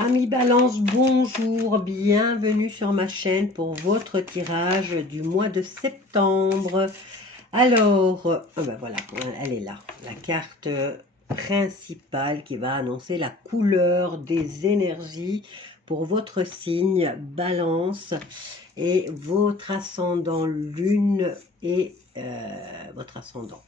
Amis Balance, bonjour, bienvenue sur ma chaîne pour votre tirage du mois de septembre. Alors, ben voilà, elle est là, la carte principale qui va annoncer la couleur des énergies pour votre signe Balance et votre ascendant Lune et votre ascendant.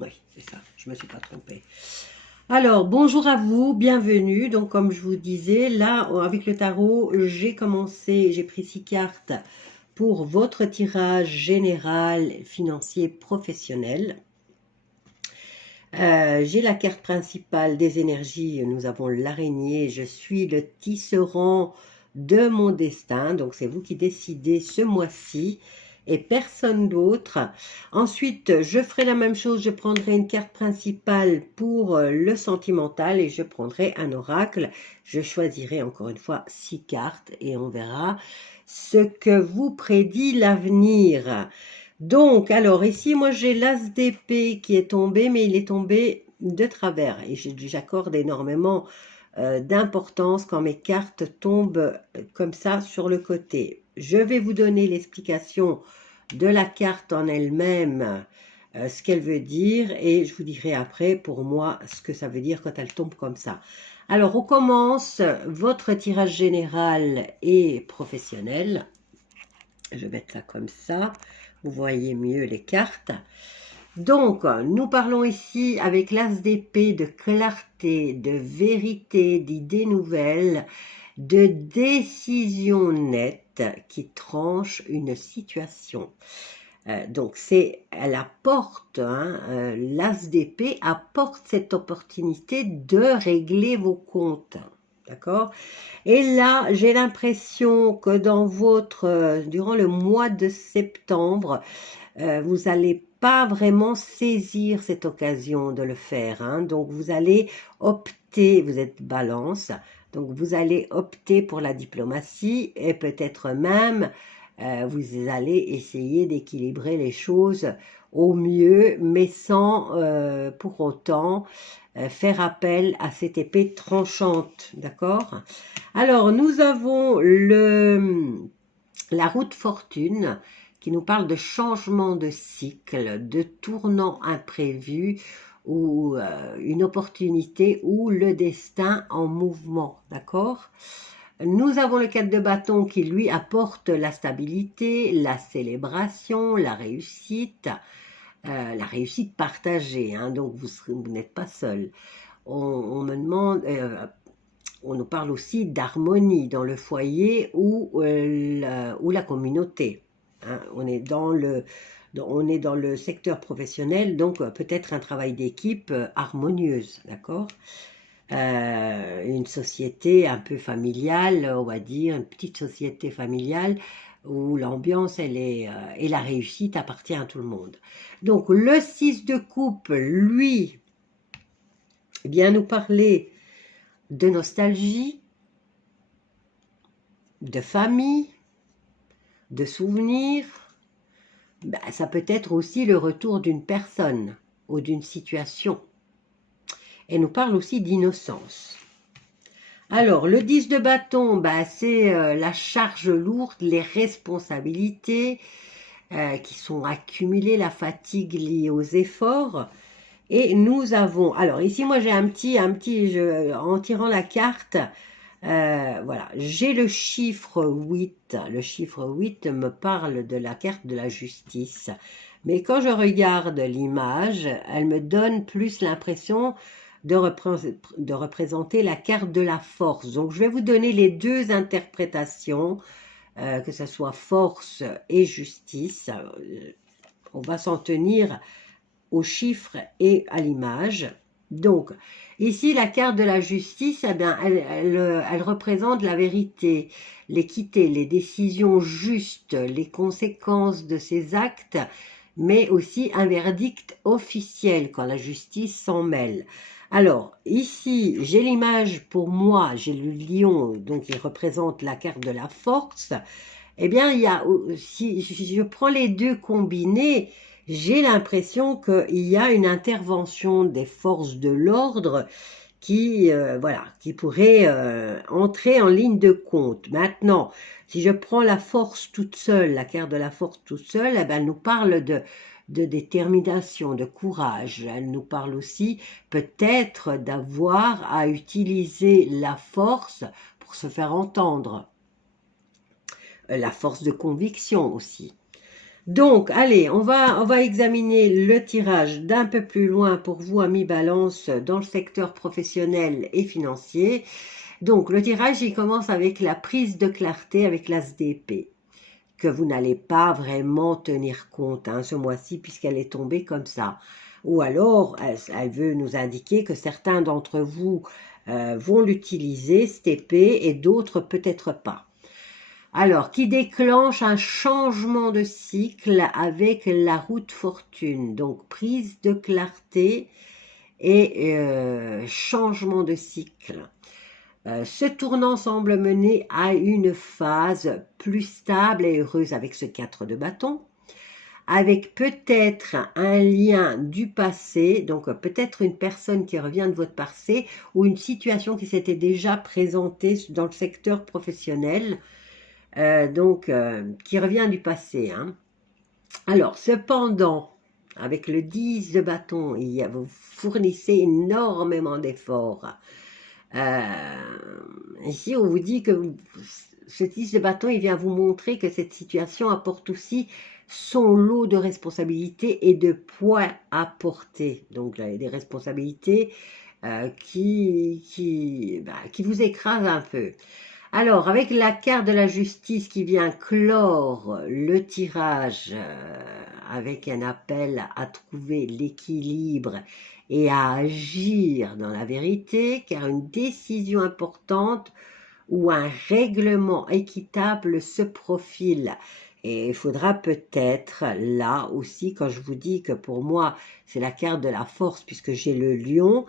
Oui, c'est ça, je ne me suis pas trompée. Alors, bonjour à vous, bienvenue. Donc, comme je vous disais, là, avec le tarot, j'ai pris 6 cartes pour votre tirage général financier professionnel. J'ai la carte principale des énergies, nous avons l'araignée, je suis le tisserand de mon destin, donc c'est vous qui décidez ce mois-ci et personne d'autre. Ensuite, je ferai la même chose, je prendrai une carte principale pour le sentimental et je prendrai un oracle. Je choisirai encore une fois 6 cartes et on verra ce que vous prédit l'avenir. Donc, alors ici, moi j'ai l'as d'épée qui est tombé, mais il est tombé de travers et j'accorde énormément d'importance quand mes cartes tombent comme ça sur le côté. Je vais vous donner l'explication de la carte en elle-même, ce qu'elle veut dire, et je vous dirai après pour moi ce que ça veut dire quand elle tombe comme ça. Alors, on commence votre tirage général et professionnel. Je vais mettre ça comme ça, vous voyez mieux les cartes. Donc, nous parlons ici avec l'as d'épée de clarté, de vérité, d'idées nouvelles, de décision nette qui tranche une situation. Donc, elle apporte, l'as d'épée apporte cette opportunité de régler vos comptes. D'accord? Et là, j'ai l'impression que durant le mois de septembre, vous n'allez pas vraiment saisir cette occasion de le faire. Donc, vous allez opter, vous êtes balance, donc vous allez opter pour la diplomatie et peut-être même, vous allez essayer d'équilibrer les choses au mieux, mais sans pour autant faire appel à cette épée tranchante, d'accord? Alors, nous avons la route fortune qui nous parle de changement de cycle, de tournant imprévu ou une opportunité ou le destin en mouvement, d'accord? Nous avons le 4 de bâton qui lui apporte la stabilité, la célébration, la réussite partagée, donc vous n'êtes pas seul. On me demande, on nous parle aussi d'harmonie dans le foyer ou la communauté. On est dans le secteur professionnel, donc peut-être un travail d'équipe harmonieuse, d'accord? Une société un peu familiale, on va dire, une petite société familiale où l'ambiance et la réussite appartient à tout le monde. Donc le 6 de coupe, lui, vient nous parler de nostalgie, de famille, de souvenirs. Ça peut être aussi le retour d'une personne ou d'une situation. Et nous parle aussi d'innocence. Alors, le 10 de bâton, c'est la charge lourde, les responsabilités qui sont accumulées, la fatigue liée aux efforts. Et nous avons, alors ici moi j'ai en tirant la carte, voilà, j'ai le chiffre 8. Le chiffre 8 me parle de la carte de la justice. Mais quand je regarde l'image, elle me donne plus l'impression de représenter la carte de la force. Donc, je vais vous donner les deux interprétations, que ce soit force et justice. On va s'en tenir aux chiffres et à l'image. Donc, ici, la carte de la justice, elle représente la vérité, l'équité, les décisions justes, les conséquences de ces actes, mais aussi un verdict officiel quand la justice s'en mêle. Alors, ici, j'ai l'image pour moi, j'ai le lion, donc il représente la carte de la force. Eh bien, si je prends les deux combinés, j'ai l'impression qu'il y a une intervention des forces de l'ordre voilà, qui pourrait entrer en ligne de compte. Maintenant, si je prends la force toute seule, la carte de la force toute seule, eh ben, elle nous parle de détermination, de courage. Elle nous parle aussi peut-être d'avoir à utiliser la force pour se faire entendre. La force de conviction aussi. Donc, allez, on va examiner le tirage d'un peu plus loin pour vous, amis Balance, dans le secteur professionnel et financier. Donc, le tirage, il commence avec la prise de clarté avec l'As d'épée, que vous n'allez pas vraiment tenir compte ce mois-ci, puisqu'elle est tombée comme ça. Ou alors, elle veut nous indiquer que certains d'entre vous vont l'utiliser, cette épée, et d'autres peut-être pas. Alors, qui déclenche un changement de cycle avec la roue de fortune. Donc, prise de clarté et changement de cycle. Ce tournant semble mener à une phase plus stable et heureuse avec ce 4 de bâton, avec peut-être un lien du passé, donc peut-être une personne qui revient de votre passé ou une situation qui s'était déjà présentée dans le secteur professionnel, qui revient du passé. Alors, cependant, avec le 10 de bâton, vous fournissez énormément d'efforts. Ici, on vous dit que ce 10 de bâton, il vient vous montrer que cette situation apporte aussi son lot de responsabilités et de poids à porter. Donc, des responsabilités qui vous écrasent un peu. Alors, avec la carte de la justice qui vient clore le tirage avec un appel à trouver l'équilibre et à agir dans la vérité, car une décision importante ou un règlement équitable se profile. Et il faudra peut-être, là aussi, quand je vous dis que pour moi, c'est la carte de la force, puisque j'ai le lion,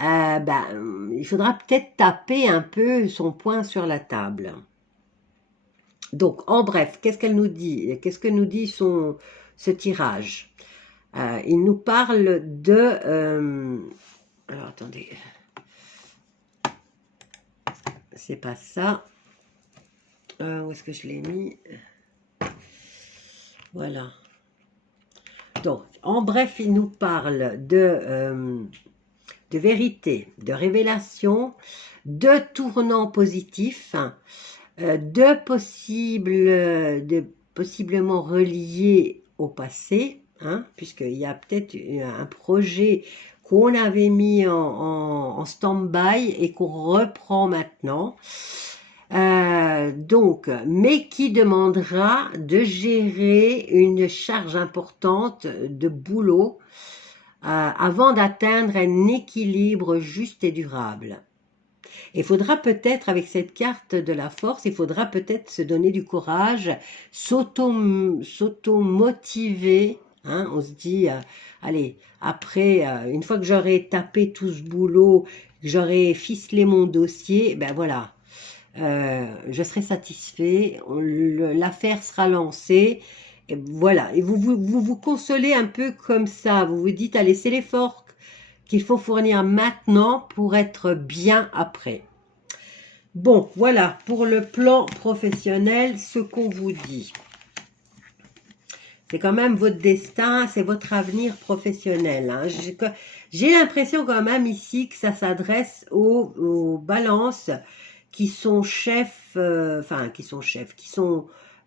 il faudra peut-être taper un peu son poing sur la table. Donc, en bref, qu'est-ce qu'elle nous dit? Qu'est-ce que nous dit ce tirage? Il nous parle de... alors, attendez. C'est pas ça. Où est-ce que je l'ai mis? Voilà. Donc, en bref, il nous parle de vérité, de révélation, de tournant positif, possiblement relié au passé, puisqu'il y a peut-être un projet qu'on avait mis en stand-by et qu'on reprend maintenant. Mais qui demandera de gérer une charge importante de boulot avant d'atteindre un équilibre juste et durable. Il faudra peut-être, avec cette carte de la force, il faudra peut-être se donner du courage, s'auto-motiver. On se dit, allez, après, une fois que j'aurai tapé tout ce boulot, que j'aurai ficelé mon dossier, ben voilà, je serai satisfait, l'affaire sera lancée. Et voilà, et vous consolez un peu comme ça, vous vous dites, allez, c'est l'effort qu'il faut fournir maintenant pour être bien après. Bon, voilà, pour le plan professionnel, ce qu'on vous dit. C'est quand même votre destin, c'est votre avenir professionnel. J'ai l'impression quand même ici que ça s'adresse aux balances qui sont chefs, qui sont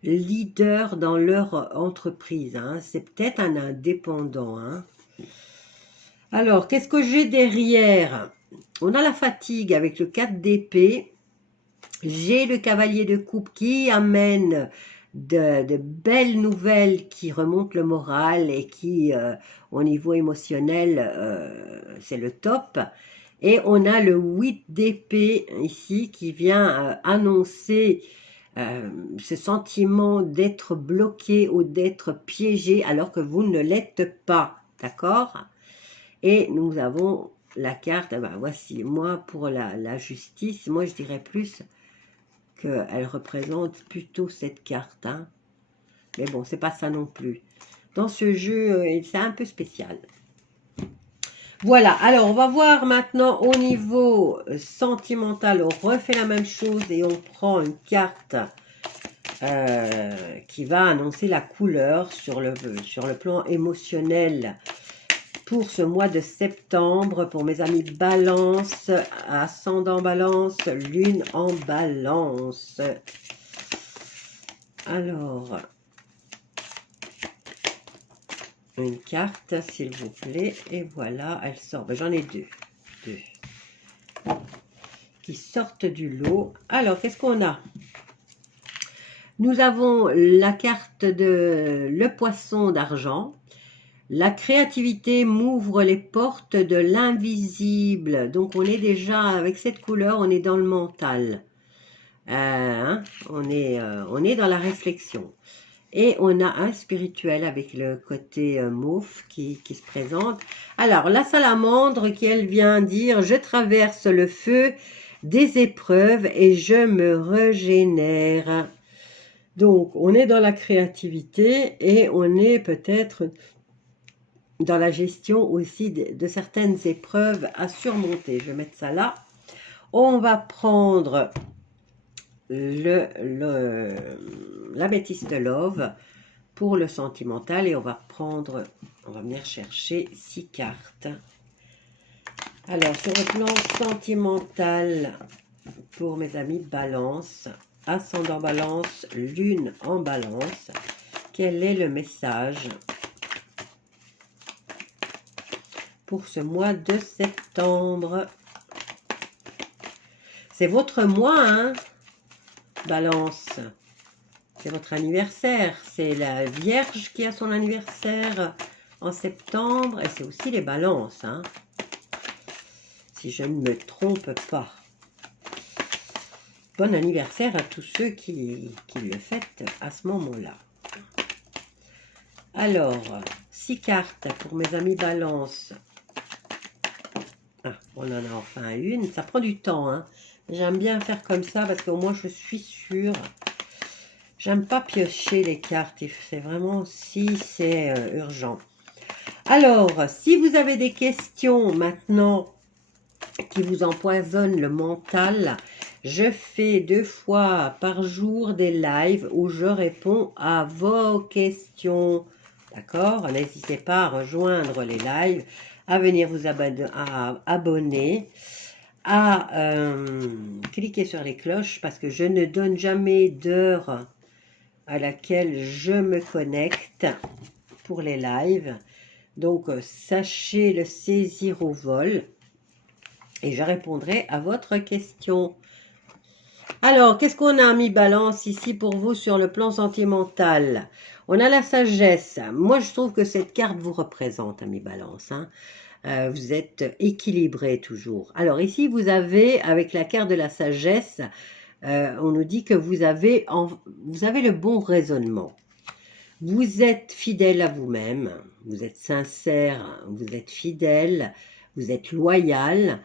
leaders dans leur entreprise. C'est peut-être un indépendant. Alors, qu'est-ce que j'ai derrière? On a la fatigue avec le 4 d'épée. J'ai le cavalier de coupe qui amène de belles nouvelles qui remontent le moral et qui, au niveau émotionnel, c'est le top. Et on a le 8 d'épée ici qui vient annoncer ce sentiment d'être bloqué ou d'être piégé alors que vous ne l'êtes pas. D'accord? Et nous avons la carte, voici, moi pour la justice, moi je dirais plus qu'elle représente plutôt cette carte. Mais bon, c'est pas ça non plus. Dans ce jeu, c'est un peu spécial. Voilà, alors on va voir maintenant au niveau sentimental, on refait la même chose et on prend une carte qui va annoncer la couleur sur le plan émotionnel pour ce mois de septembre, pour mes amis Balance, ascendant Balance, lune en Balance. Alors, une carte, s'il vous plaît, et voilà, elle sort. Ben, j'en ai deux qui sortent du lot. Alors, qu'est-ce qu'on a? Nous avons la carte de le poisson d'argent. La créativité m'ouvre les portes de l'invisible. Donc, on est déjà, avec cette couleur, on est dans le mental. On est dans la réflexion. Et on a un spirituel avec le côté mauve qui se présente. Alors, la salamandre qui, elle, vient dire « Je traverse le feu des épreuves et je me régénère ». Donc, on est dans la créativité et on est peut-être dans la gestion aussi de certaines épreuves à surmonter. Je vais mettre ça là. On va prendre l'améthyste de Love pour le sentimental et on va venir chercher 6 cartes. Alors, sur le plan sentimental, pour mes amis Balance, ascendant Balance, lune en Balance, quel est le message pour ce mois de septembre? C'est votre mois, hein, Balance. C'est votre anniversaire. C'est la Vierge qui a son anniversaire en septembre. Et c'est aussi les Balances, hein, si je ne me trompe pas. Bon anniversaire à tous ceux qui le fêtent à ce moment-là. Alors, 6 cartes pour mes amis Balance. Ah, on en a enfin une. Ça prend du temps, hein. J'aime bien faire comme ça parce qu'au moins je suis sûre. J'aime pas piocher les cartes. C'est vraiment si c'est urgent. Alors, si vous avez des questions maintenant qui vous empoisonnent le mental, je fais 2 fois par jour des lives où je réponds à vos questions. D'accord? N'hésitez pas à rejoindre les lives, à venir vous abonner, à cliquer sur les cloches parce que je ne donne jamais d'heure à laquelle je me connecte pour les lives. Donc, sachez le saisir au vol et je répondrai à votre question. Alors, qu'est-ce qu'on a mis Balance ici pour vous sur le plan sentimental? On a la sagesse. Moi, je trouve que cette carte vous représente, ami Balance, hein. Vous êtes équilibré toujours. Alors ici, vous avez, avec la carte de la sagesse, on nous dit que vous avez le bon raisonnement. Vous êtes fidèle à vous-même, vous êtes sincère, vous êtes fidèle, vous êtes loyal.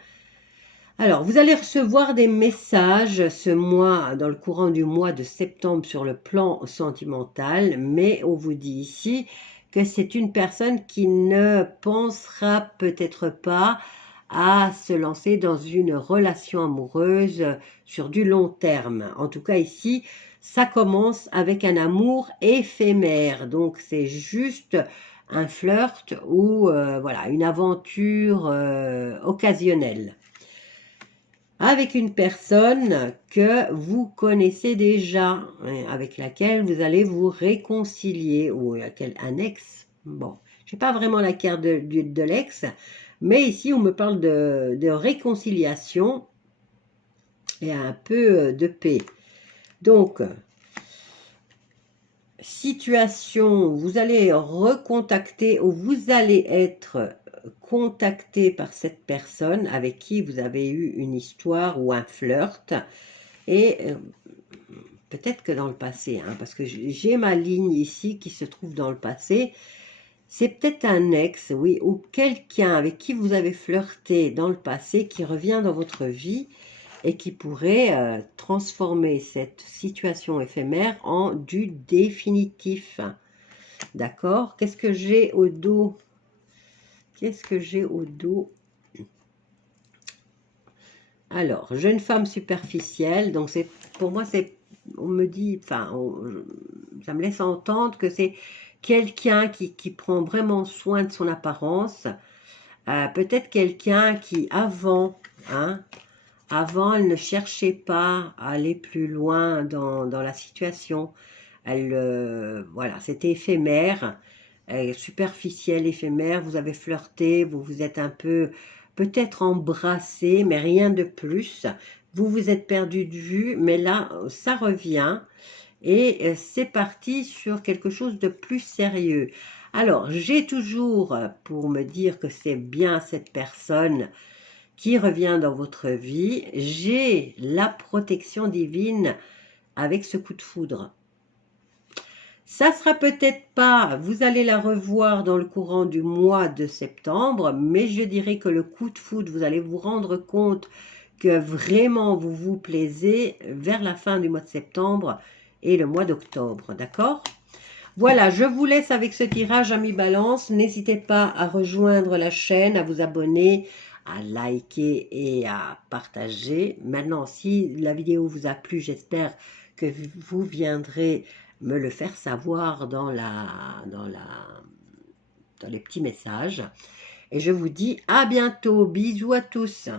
Alors, vous allez recevoir des messages ce mois, dans le courant du mois de septembre, sur le plan sentimental, mais on vous dit ici que c'est une personne qui ne pensera peut-être pas à se lancer dans une relation amoureuse sur du long terme. En tout cas, ici, ça commence avec un amour éphémère. Donc, c'est juste un flirt ou voilà, une aventure occasionnelle avec une personne que vous connaissez déjà, avec laquelle vous allez vous réconcilier, ou un ex. Bon, je n'ai pas vraiment la carte de l'ex, mais ici on me parle de réconciliation et un peu de paix. Donc, situation, vous allez recontacter ou vous allez être contacté par cette personne avec qui vous avez eu une histoire ou un flirt et peut-être que dans le passé, hein, parce que j'ai ma ligne ici qui se trouve dans le passé, c'est peut-être un ex, oui, ou quelqu'un avec qui vous avez flirté dans le passé qui revient dans votre vie et qui pourrait transformer cette situation éphémère en du définitif. D'accord? Qu'est-ce que j'ai au dos Qu'est-ce que j'ai au dos? Alors, jeune femme superficielle, donc c'est pour moi, c'est, on me dit, enfin, ça me laisse entendre que c'est quelqu'un qui prend vraiment soin de son apparence, peut-être quelqu'un qui, hein, avant, elle ne cherchait pas à aller plus loin dans la situation, elle, voilà, c'était éphémère, superficiel, éphémère, vous avez flirté, vous vous êtes un peu peut-être embrassé, mais rien de plus. Vous vous êtes perdu de vue, mais là, ça revient et c'est parti sur quelque chose de plus sérieux. Alors, j'ai toujours, pour me dire que c'est bien cette personne qui revient dans votre vie, j'ai la protection divine avec ce coup de foudre. Ça sera peut-être pas, vous allez la revoir dans le courant du mois de septembre, mais je dirais que le coup de foudre, vous allez vous rendre compte que vraiment vous vous plaisez vers la fin du mois de septembre et le mois d'octobre, d'accord? Voilà, je vous laisse avec ce tirage, amis Balance. N'hésitez pas à rejoindre la chaîne, à vous abonner, à liker et à partager. Maintenant, si la vidéo vous a plu, j'espère que vous viendrez me le faire savoir dans les petits messages. Et je vous dis à bientôt. Bisous à tous.